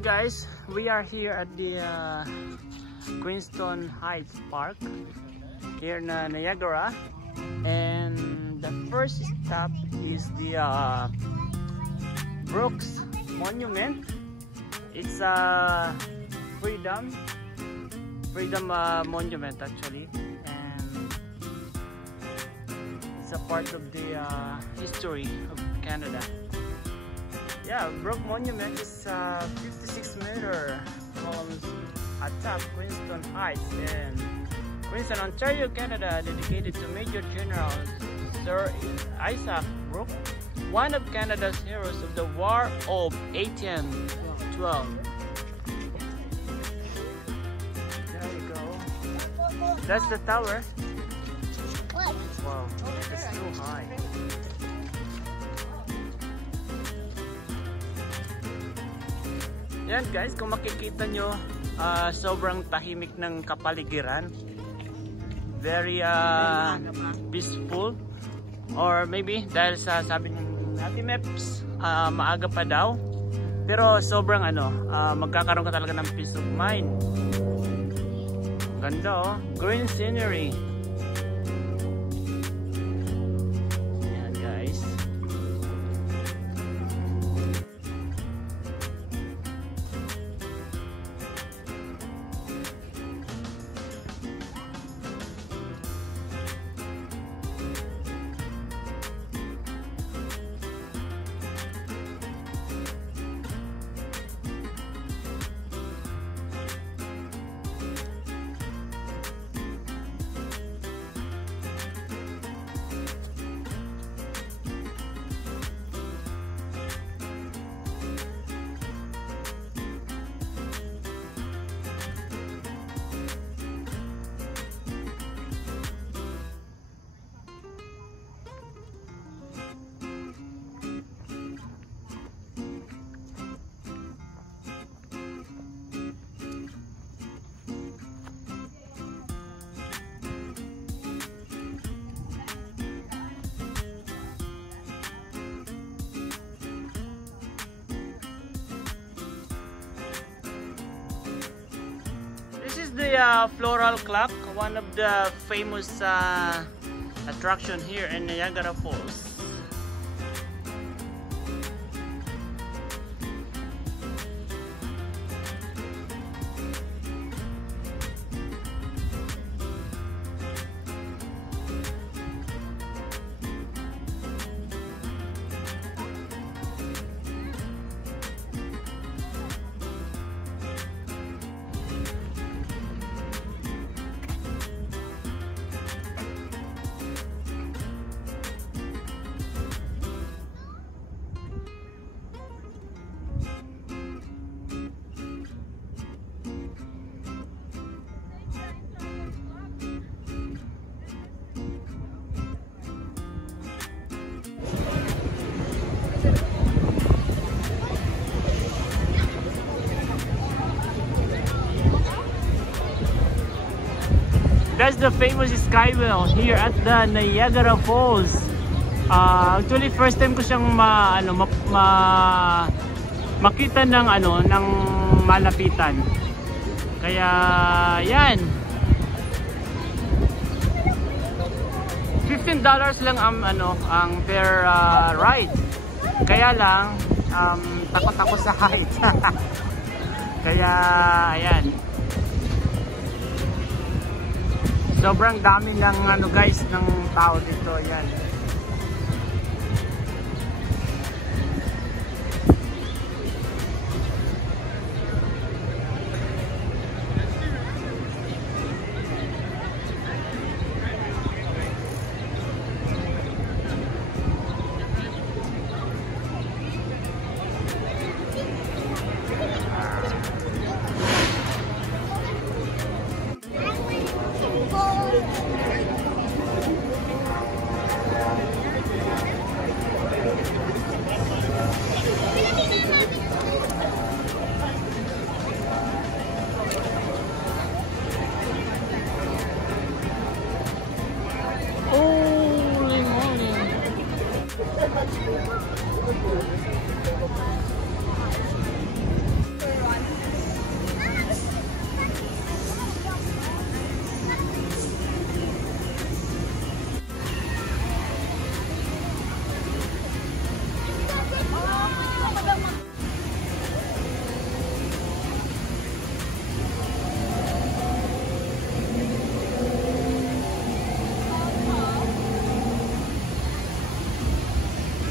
Hi guys, we are here at the Queenston Heights Park here in Niagara, and the first stop is the Brooks Monument. It's a freedom monument actually, and it's a part of the history of Canada. Yeah, Brook Monument is 56-meter columns atop Queenston Heights in Queenston, Ontario, Canada, dedicated to Major General Sir Isaac Brooke, one of Canada's heroes of the War of 1812. There you go. That's the tower. Wow, it's too high. Yan guys, kung makikita nyo, sobrang tahimik ng kapaligiran. Very peaceful. Or maybe dahil sa sabi ng Ate Meps, maaga pa daw. Pero sobrang magkakaroon ka talaga ng peace of mind. Ganda oh, green scenery. Yan guys. The floral clock, one of the famous attraction here in Niagara Falls. That's the famous Skywheel here at the Niagara Falls. Actually, first time ko siyang makita ng ng malapitan. Kaya yan. $15 lang ang per ride. Kaya lang takot ako sa height. Kaya ayan. Sobrang dami ng guys ng tao dito, yan.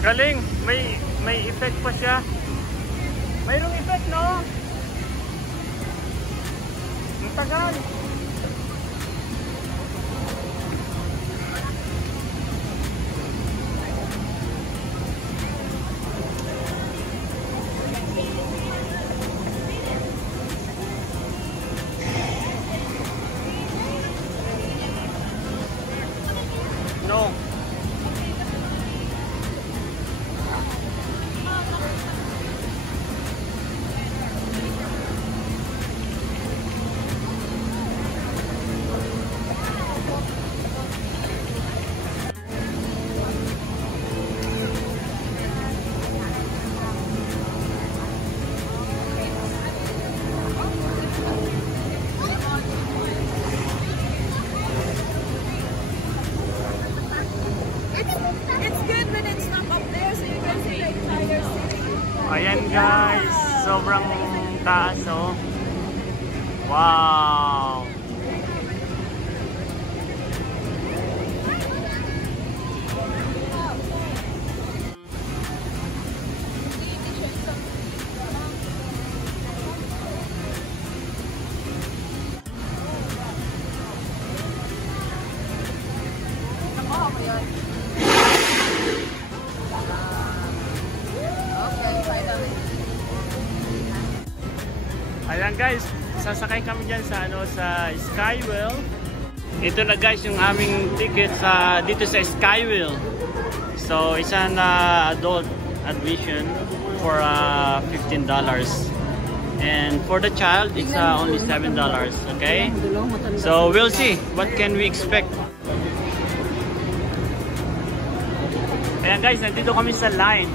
Galing, may effect pa siya. Mayroong effect, no? Ang tagal. No. Ayan guys, sobrang taas oh. Wow! Ayan guys, sasakay kami dyan sa sa Skywheel. Ito na guys yung aming ticket sa dito sa Skywheel. So isang adult admission for $15. And for the child it's only $7, okay? So we'll see what can we expect. Ayan guys, nandito kami sa line.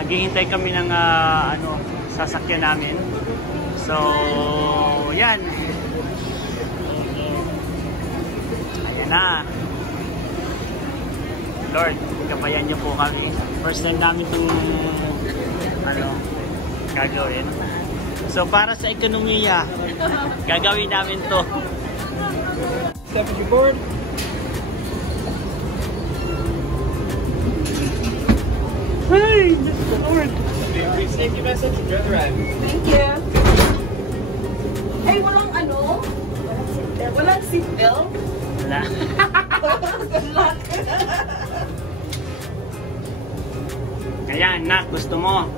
Naghihintay kami ng sasakyan namin. So, yan. Ayan na. Lord, kabayan niyo po kami. First time namin itong gagawin. So, para sa ekonomiya, gagawin namin to. Step on your board. Hey, Mr. Lord. Safety message, enjoy the ride. Thank you. Hey, walang seatbelt? Wala. Good luck. Kaya, anak, gusto mo?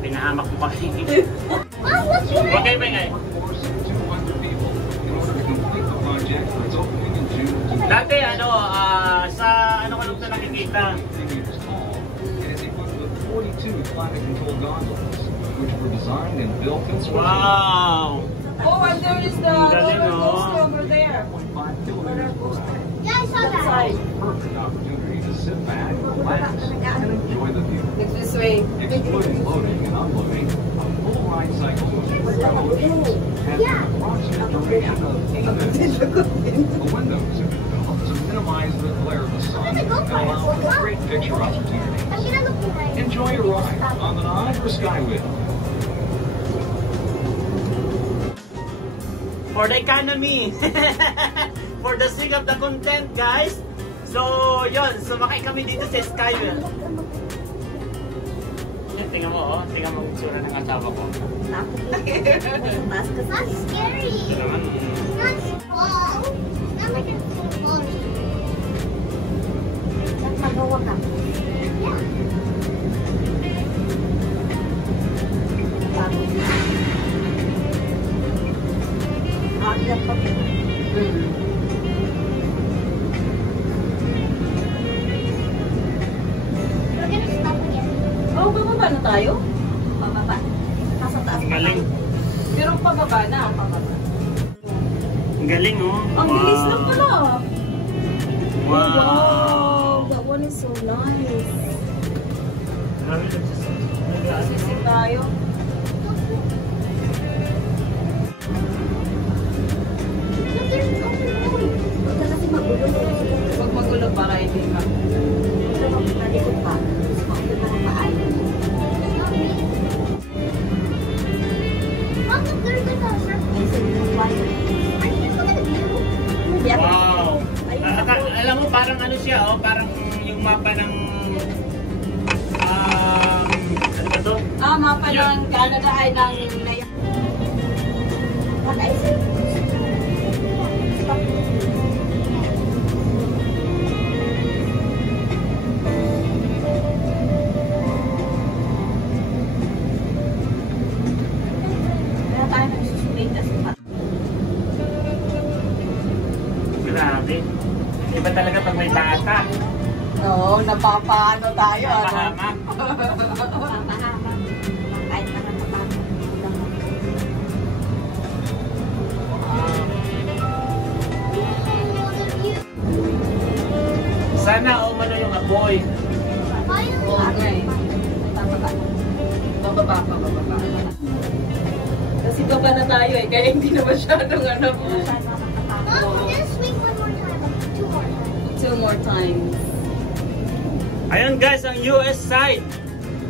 Pinahamak mo pa rin. Huwag kayo bangay. Dati, sa ka nung nakikita? 42 climate-controlled gondolas, which were designed and built and Wow! Oh, and there is the roller coaster over there. Yeah, I saw that. Perfect opportunity to sit back, relax, and enjoy the view. It's this way. Excluding loading and unloading, a full ride cycle with revolutions has an approximate duration of 8 minutes. The windows have been built to minimize the glare of the sun and allow for great picture opportunities. Enjoy your ride on the Niagara Skywheel. For the economy. For the sake of the content, guys. So, yun. Sumakay kami dito sa Skywheel. Tingnan mo, oh. Tingnan mo ang tsura ng asawa ko. That's scary. It's not small. It's not like it's so small. That's magawa ka. Oh, bababa na tayo? Bababa. Nasa taas pa Galing. Pero pababa na. Pababa. Ang galing, oh. Ang bilis lang pala. Wow. Wow. That one is so nice. Sisig tayo. Huwag magulo para hindi ka. Wow. Alam mo, parang ano siya, oh, parang yung mapa ng ano ba to? Mapa ng Canada ay ng What is it? Kaya tayo nagsusulit kasi Grabe. Iba talaga pag may bata. Oo, napapaano tayo. Mapahamak. Papahamak. Kahit na natapahamak. Sana umano yung apoy. Okay. Bababa. Kasi baba na tayo eh, kaya hindi na masyadong ano. Mom, we're gonna swing one more time. Two more times. 2 more times. Ayun guys, ang US side.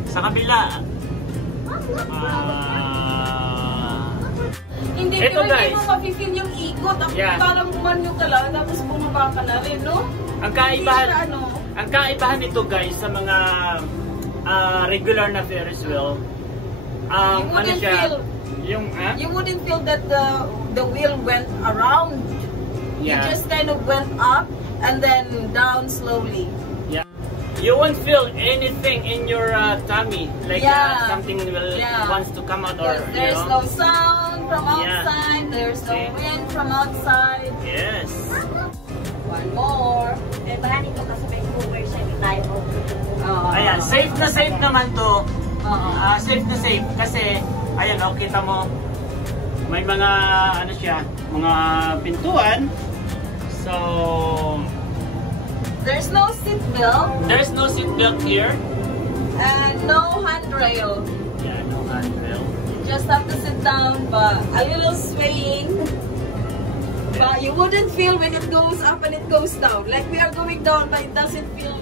Sa kabila. Mom, look. Hindi, Ito, pero hindi guys. mo mapifeel yung ikot. Yeah. Parang umanyo ka lang, tapos bumaba ka na rin, no? Ang Hindi kaibahan, siya, ano, ang kaibahan nito guys sa mga regular na Ferris wheel. You Ano wouldn't siya? feel- Yung you wouldn't feel that the wheel went around. yeah. It just kind of went up and then down slowly. Yeah. You won't feel anything in your tummy, like Yeah. something will Yeah. wants to come out, or Because there's no sound from Yeah. outside, there's no See? wind from outside. Yes. One more. Eh, baka nito kasi may Uber siya. Hindi tayo mo. Ayan, safe na safe naman to. Oo. Safe na safe kasi ayan, oh, kita mo may mga ano siya, mga pintuan. So There's no seat belt there's no seat belt here. and no handrail. Yeah, no handrail. You just have to sit down, but a little swaying. But you wouldn't feel when it goes up and it goes down. Like we are going down, but it doesn't feel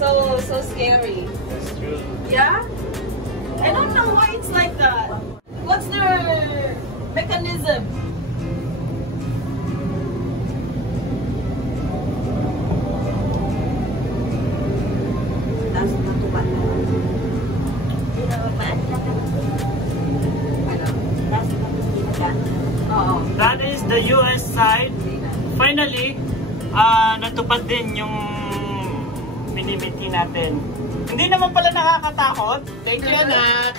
so scary. That's true. Yeah? I don't know why it's like that. What's their mechanism? Tapos matuwa na. Maano na ka? Ano? Tapos matuwa na. Oo. That is the US side. Finally, natupad din yung minimiti natin. Hindi naman pala nakakatakot. Thank you, anak.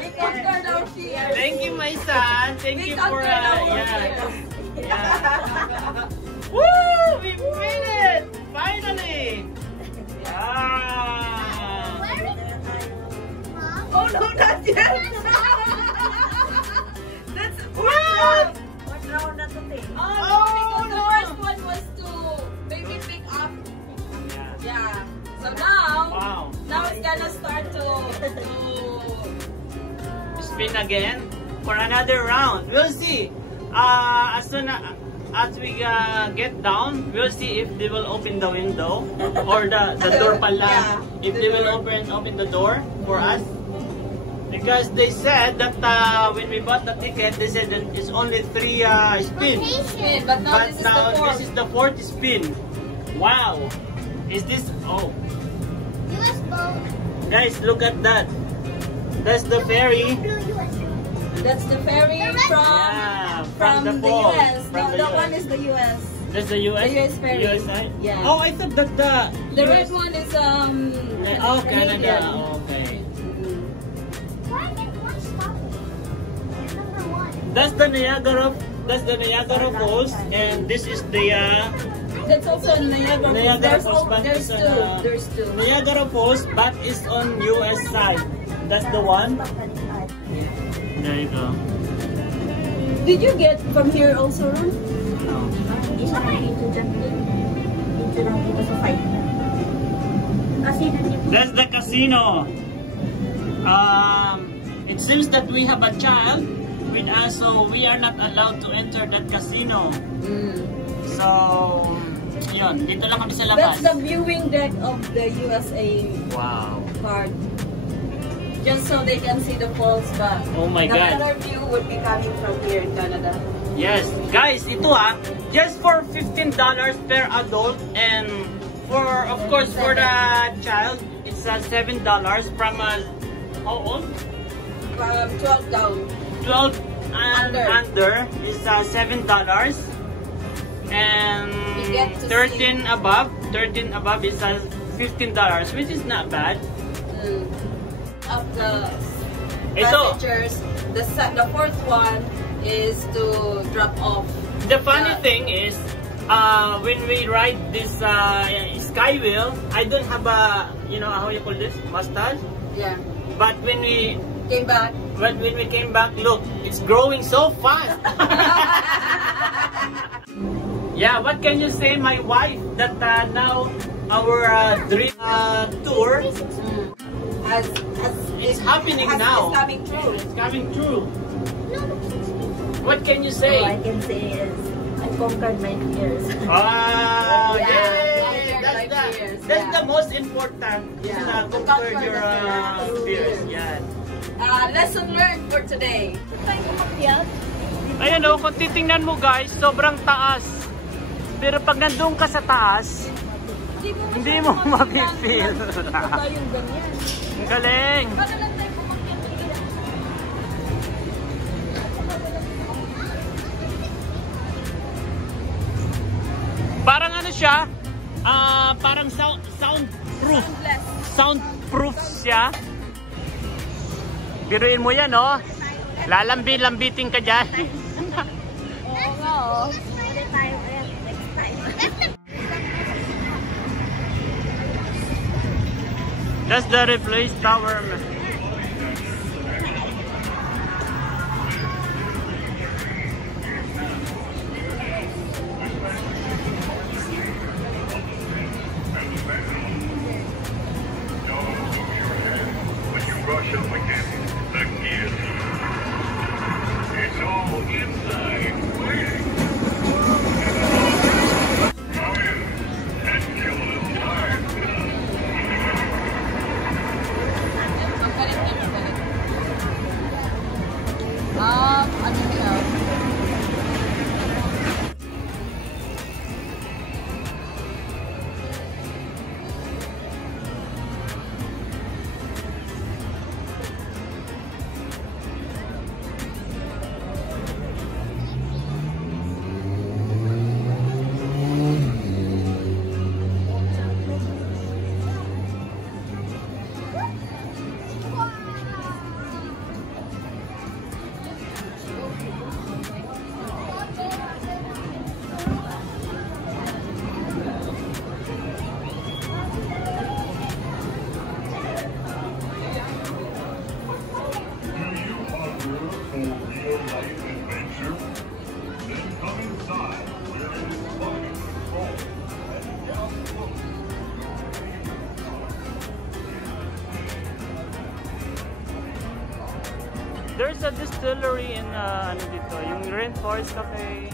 We conquered our fear. Thank you, my son. Thank We you for, conquered our yeah. fear. Yeah. Woo! We made it! Finally! Ah! Where is it? Mom? Oh no, not yet! That's What? What round na to, te? Oh, Oh, because the no. first one was to maybe pick up. Yeah. Yeah. So now, Wow. now it's gonna start to Spin again for another round. We'll see. As soon as we get down, we'll see if they will open the window or the door pala. Yeah, If the they will door. open the door for us. Because they said that when we bought the ticket, they said that it's only 3 spin. spin, but now But this is now the fourth. this is the 4th spin. Wow. Is this? Oh, US boat. guys, look at that. That's the ferry. That's the ferry from Yeah, from the the falls. US. From No, the that US. one is the US. That's the US. The US ferry. US side? Yeah. Oh, I thought that The red one is Oh, Canada. Oh, okay. Why did one stop it? Number one. That's the Niagara. That's the Niagara Falls, and this is the That's also Niagara. Niagara There's, Falls, but there's it's two. on, There's two. Niagara Falls, but it's on US side. That's the one. There you go. Did you get from here also, Ron? No. Hindi siya dito dyan. Dito lang dito sa fight. Kasi nandito. That's the casino. It seems that we have a child with us, so we are not allowed to enter that casino. So, yun, dito lang kami sa labas. That's the viewing deck of the USA Wow. part. Just so they can see the falls, but Oh my the God. better view would be coming from here in Canada. Yes, guys, ito just for $15 per adult, and for, of course, for the child, it's $7 from how old? From 12 down. 12 and under is $7, and You get to 13 above is $15, which is not bad. Of the Ito, passengers, the fourth one is to drop off. the funny thing is, when we ride this Skywheel, I don't have a, you know, how you call this, mustache. Yeah. But when we Came back. came back, look, it's growing so fast. Yeah, what can you say, my wife, that now our dream tour it's happening now. It's coming true. It's coming true. What can you say? All I can say is I conquered my fears. Ah, Yeah, yay! That's the most important. Yeah. Conquer your fears. Yeah. Lesson learned for today. Ayan o, kung titingnan mo guys, sobrang taas. Pero pag nandun ka sa taas, hindi mo mapipil. Yung ganyan. Ang galing! Parang ano siya, parang soundproof. Soundproof siya. Biruin mo yan, oh. Lalambi-lambiting ka dyan. Oo nga, oh. Pwede tayo, ayan, next time. That's the replace tower. Brush up again. The gear. It's all inside waiting. Come in and kill a little time. Ano siya? There's a distillery in ano dito, yung Rainforest Cafe.